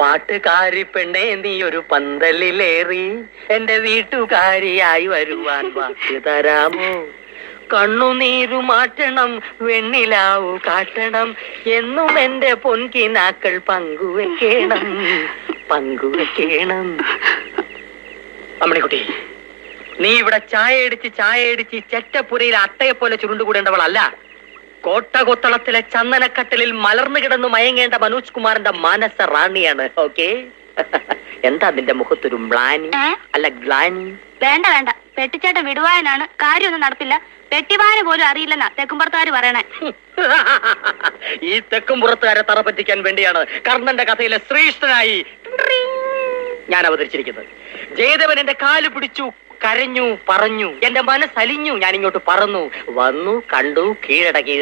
പാട്ടുകാരി പെണ്ണെ നീ ഒരു പന്തലിലേറി എന്റെ വീട്ടുകാരിയായി വരുവാൻ വാക്ക് തരാമോ? കണ്ണുനീരു മാറ്റണം, വെണ്ണിലാവു കാട്ടണം, എന്നും എന്റെ പൊൻകിനാക്കൾ പങ്കുവെക്കണം, പങ്കുവെക്കണം. അമ്മണിക്കുട്ടി, നീ ഇവിടെ ചായ അടിച്ച് ചെറ്റപ്പുരയിൽ അട്ടയെ പോലെ ചുരുണ്ടുകൂടേണ്ടവളല്ല. കോട്ടകൊത്തളത്തിലെ ചന്ദനക്കട്ടലിൽ മലർന്നു കിടന്നു മയങ്ങേണ്ട മനോജ് കുമാറിന്റെ മാനസ റാണിയാണ്. ഓക്കെ? എന്താ നിന്റെ മുഖത്തൊരു മ്ലാനി അല്ല ഗ്ലാനി? വേണ്ട വേണ്ട, പെട്ടിച്ചേട്ടൻ വിടുവാനാണ്, കാര്യമൊന്നും നടപ്പില്ല. പെട്ടിവാന് പോലും അറിയില്ലെന്നാ തെക്കുംപുറത്തുകാര് പറയണേ. ഈ തെക്കുംപുറത്തുകാരെ തറ പറ്റിക്കാൻ വേണ്ടിയാണ് കർണന്റെ കഥയിലെ ശ്രീഷ്ഠനായി ഞാൻ അവതരിച്ചിരിക്കുന്നത്. ജയദേവൻ എന്റെ കാല് പിടിച്ചു, കരഞ്ഞു, പറഞ്ഞു, എന്റെ മനസ്സലിഞ്ഞു, ഞാൻ ഇങ്ങോട്ട് പറന്നു വന്നു, കണ്ടു, കീഴടക്കി.